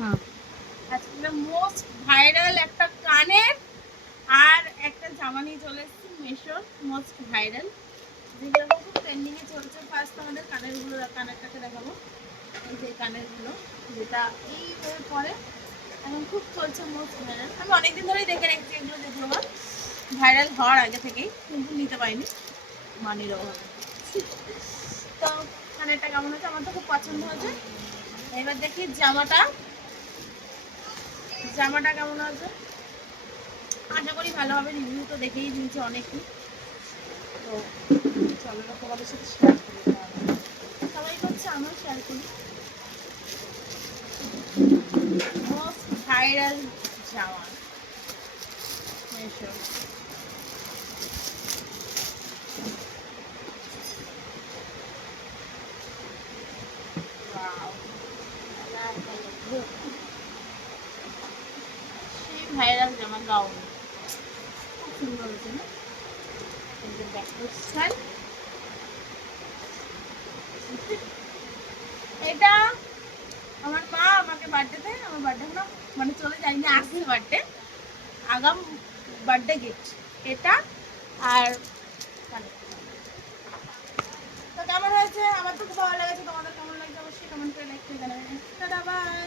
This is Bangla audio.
হ্যাঁ আজকে মোস্ট ভাইরাল একটা কানের আর একটা জামা নিয়ে চলে এসেছি মেশোর মোস্ট ভাইরাল, যেগুলো খুব ট্রেন্ডিং এ চলছে। ফার্স্ট আমাদের কানেরটাকে দেখাবো। এই যে কানেরগুলো, যেটা এইভাবে পরে এখন খুব চলছে মোস্ট ভাইরাল। আমি অনেকদিন ধরেই দেখে রেখেছি এগুলো, যেগুলো আমার ভাইরাল হওয়ার আগে থেকেই, কিন্তু নিতে পারিনি মানির অভাবে। তো কানেরটা কেমন হয়েছে, আমার তো খুব পছন্দ হয়েছে। এবার দেখি জামাটা কেমন হয়েছে। আশা করি ভালো হবে, রিভিউ তো দেখেই দিয়েছে অনেকই। তো চলো তোমাদের সাথে শেয়ার করি, সবাই করছে আমিও শেয়ার করি। মোস্ট ভাইরাল জামা মেশো। সেই ভাইরাল জামা গাউন খুব সুন্দর হয়েছে না? এটা আমার মা আমাকে বার্থডেতে, আমার বার্থডে হলো মানে চলে যায়নি, আসছে বার্থডে, আগাম বার্থডে গিফট এটা। আর তো কেমন হয়েছে, আমার তো খুব ভালো লেগেছে। তোমাদের কেমন লাগছে অবশ্যই কমেন্ট করে লাইক করে জানাবেন। Tata bye.